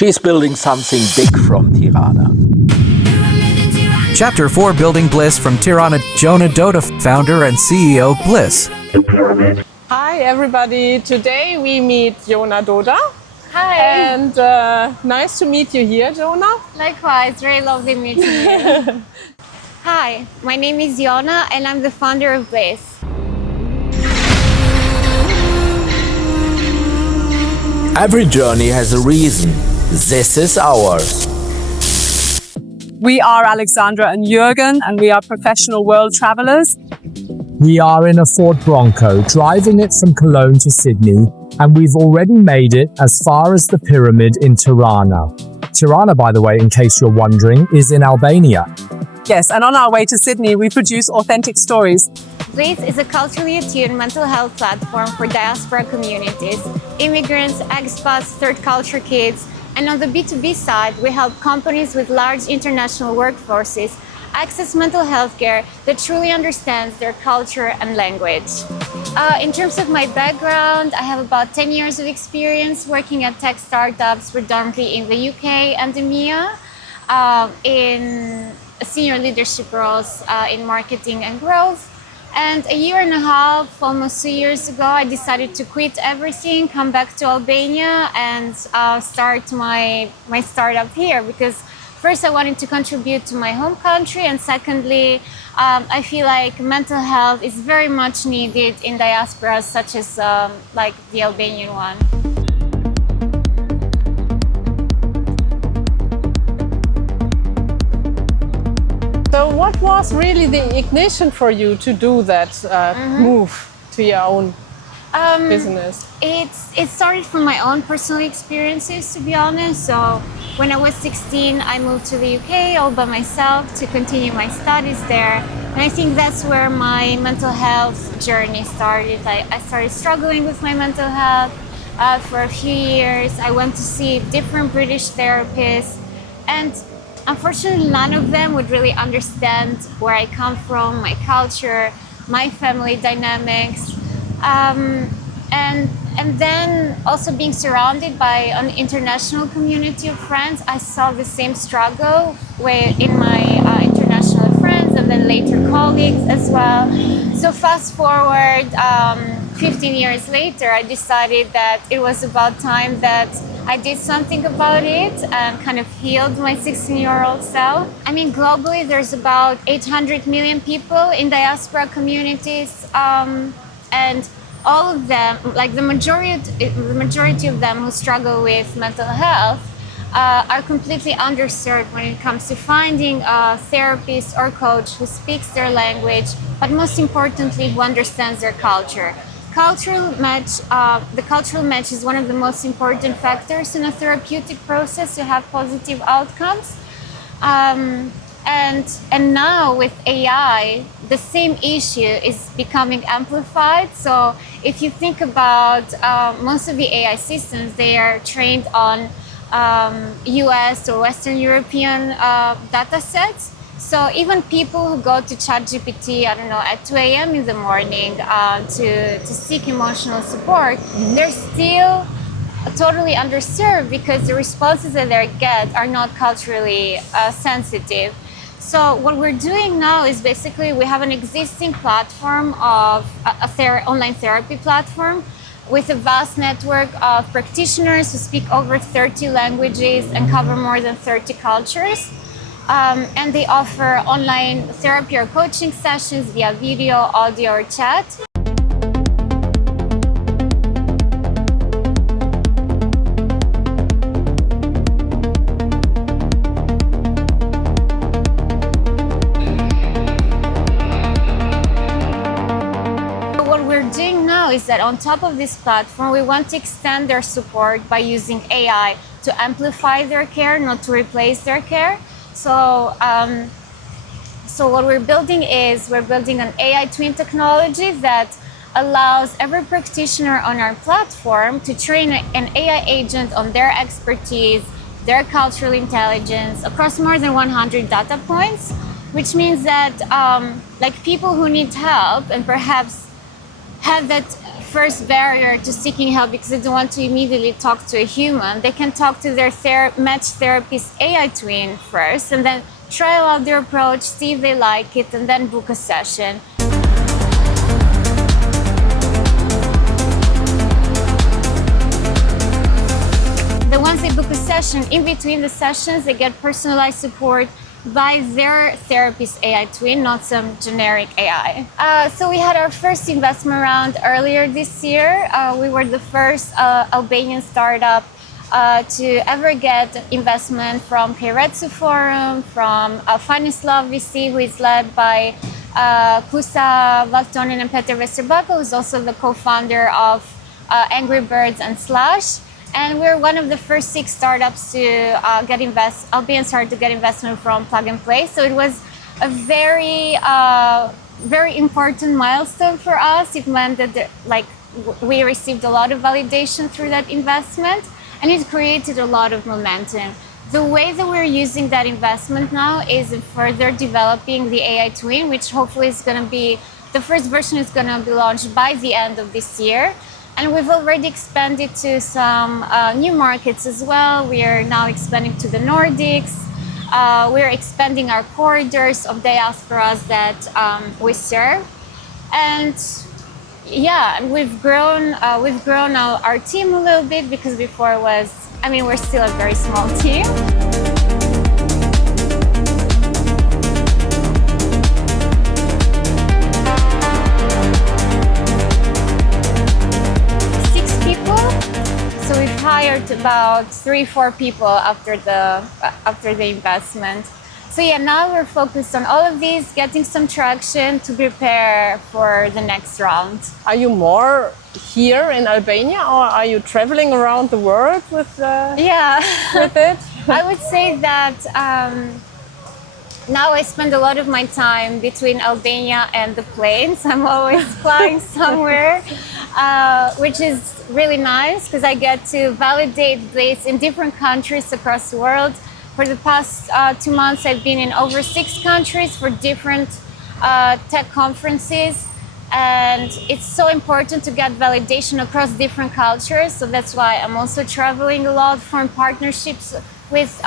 She's building something big from Tirana. Chapter 4, Building Bliss from Tirana. Jona Doda, founder and CEO of Bliss. Hi everybody, today we meet Jona Doda. Hi. And nice to meet you here, Jona. Likewise, very lovely meeting you. Hi, my name is Jona and I'm the founder of Bliss. Every journey has a reason. This is ours. We are Alexandra and Jürgen, and we are professional world travelers. We are in a Ford Bronco, driving it from Cologne to Sydney, and we've already made it as far as the pyramid in Tirana. Tirana, by the way, in case you're wondering, is in Albania. Yes, and on our way to Sydney, we produce authentic stories. Bliss is a culturally attuned mental health platform for diaspora communities, immigrants, expats, third culture kids, and on the B2B side, we help companies with large international workforces access mental health care that truly understands their culture and language. In terms of my background, I have about 10 years of experience working at tech startups, predominantly in the UK and EMEA, in senior leadership roles in marketing and growth. And a year and a half, almost 2 years ago, I decided to quit everything, come back to Albania and start my startup here, because first I wanted to contribute to my home country, and secondly, I feel like mental health is very much needed in diasporas such as like the Albanian one. So what was really the ignition for you to do that move to your own business? It started from my own personal experiences, to be honest. So when I was 16, I moved to the UK all by myself to continue my studies there. And I think that's where my mental health journey started. I started struggling with my mental health for a few years. I went to see different British therapists, and unfortunately, none of them would really understand where I come from, my culture, my family dynamics. And then also being surrounded by an international community of friends, I saw the same struggle in my international friends and then later colleagues as well. So fast forward 15 years later, I decided that it was about time that I did something about it and kind of healed my 16-year-old self. I mean, globally, there's about 800 million people in diaspora communities, and all of them, like the majority of them who struggle with mental health, are completely underserved when it comes to finding a therapist or coach who speaks their language, but most importantly, who understands their culture. The cultural match is one of the most important factors in a therapeutic process to have positive outcomes. And now with AI, the same issue is becoming amplified. So if you think about most of the AI systems, they are trained on US or Western European data sets. So even people who go to ChatGPT, I don't know, at 2 a.m. in the morning to seek emotional support, they're still totally underserved because the responses that they get are not culturally sensitive. So what we're doing now is basically we have an existing platform of online therapy platform with a vast network of practitioners who speak over 30 languages and cover more than 30 cultures. And they offer online therapy or coaching sessions via video, audio, or chat. What we're doing now is that on top of this platform, we want to extend their support by using AI to amplify their care, not to replace their care. So what we're building an AI twin technology that allows every practitioner on our platform to train an AI agent on their expertise, their cultural intelligence across more than 100 data points, which means that like people who need help and perhaps have that first barrier to seeking help because they don't want to immediately talk to a human. They can talk to their match therapist AI twin first and then try out their approach, see if they like it, and then book a session. Then once they book a session, in between the sessions, they get personalized support by their therapist AI twin, not some generic AI. So we had our first investment round earlier this year. We were the first Albanian startup to ever get investment from Kairetsu Forum, from Finance Love VC, who is led by Kusa Valtonen and Peter Westerbacke, who's also the co-founder of Angry Birds and Slash. And we're one of the first 6 startups to Albanian startup to get investment from Plug and Play. So it was a very important milestone for us. It meant that we received a lot of validation through that investment, and it created a lot of momentum. The way that we're using that investment now is in further developing the AI twin, which hopefully is going to be, the first version is going to be launched by the end of this year. And we've already expanded to some new markets as well. We are now expanding to the Nordics. We're expanding our corridors of diasporas that we serve. And yeah, we've grown our team a little bit because before we're still a very small team. So we've hired about 3-4 people after the investment. So yeah, now we're focused on all of these, getting some traction to prepare for the next round. Are you more here in Albania, or are you traveling around the world with it? I would say that now I spend a lot of my time between Albania and the planes. I'm always flying somewhere, which is really nice because I get to validate Bliss in different countries across the world. For the past 2 months, I've been in over 6 countries for different tech conferences. And it's so important to get validation across different cultures. So that's why I'm also traveling a lot, forming partnerships with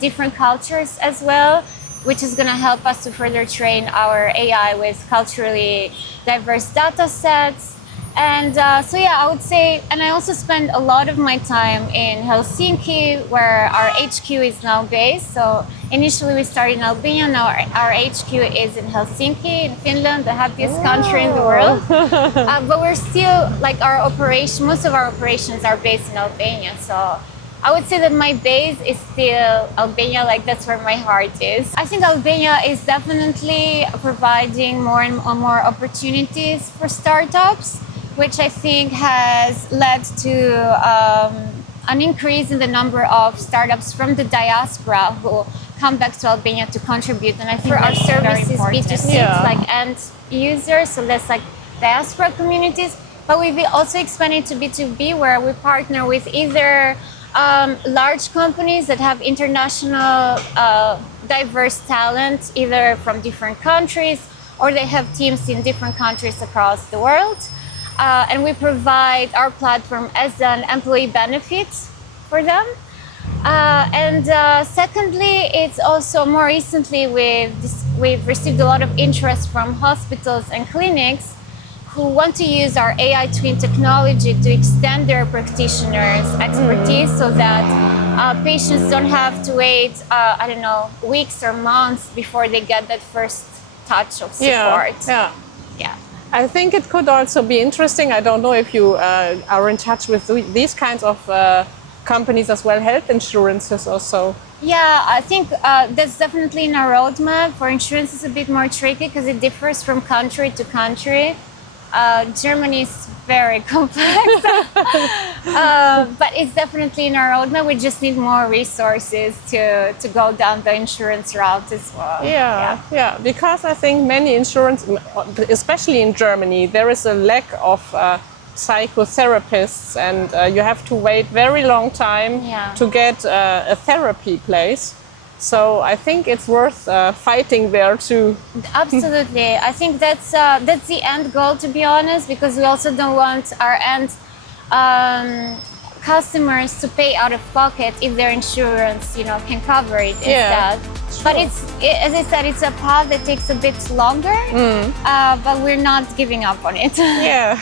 different cultures as well, which is going to help us to further train our AI with culturally diverse data sets. And so yeah, I would say, and I also spend a lot of my time in Helsinki, where our HQ is now based. So initially we started in Albania, now our HQ is in Helsinki, in Finland, the happiest country in the world. But we're still, most of our operations are based in Albania. So I would say that my base is still Albania, that's where my heart is. I think Albania is definitely providing more and more opportunities for startups, which I think has led to an increase in the number of startups from the diaspora who come back to Albania to contribute. And I think for our services, B2C, it's end users, so that's diaspora communities. But we've also expanded to B2B, where we partner with either large companies that have international diverse talent, either from different countries, or they have teams in different countries across the world. And we provide our platform as an employee benefit for them. Secondly, it's also more recently we've received a lot of interest from hospitals and clinics who want to use our AI twin technology to extend their practitioners' expertise so that patients don't have to wait, weeks or months before they get that first touch of support. Yeah. I think it could also be interesting. I don't know if you are in touch with these kinds of companies as well, health insurances also. Yeah, I think that's definitely in our roadmap. For insurance, it's a bit more tricky because it differs from country to country. Germany is very complex, but it's definitely in our roadmap. We just need more resources to go down the insurance route as well. Yeah, because I think many insurance, especially in Germany, there is a lack of psychotherapists, and you have to wait very long time to get a therapy place. So I think it's worth fighting there too. Absolutely. I think that's the end goal, to be honest, because we also don't want our end customers to pay out of pocket if their insurance, can cover it instead. But as I said, it's a path that takes a bit longer, but we're not giving up on it. Yeah.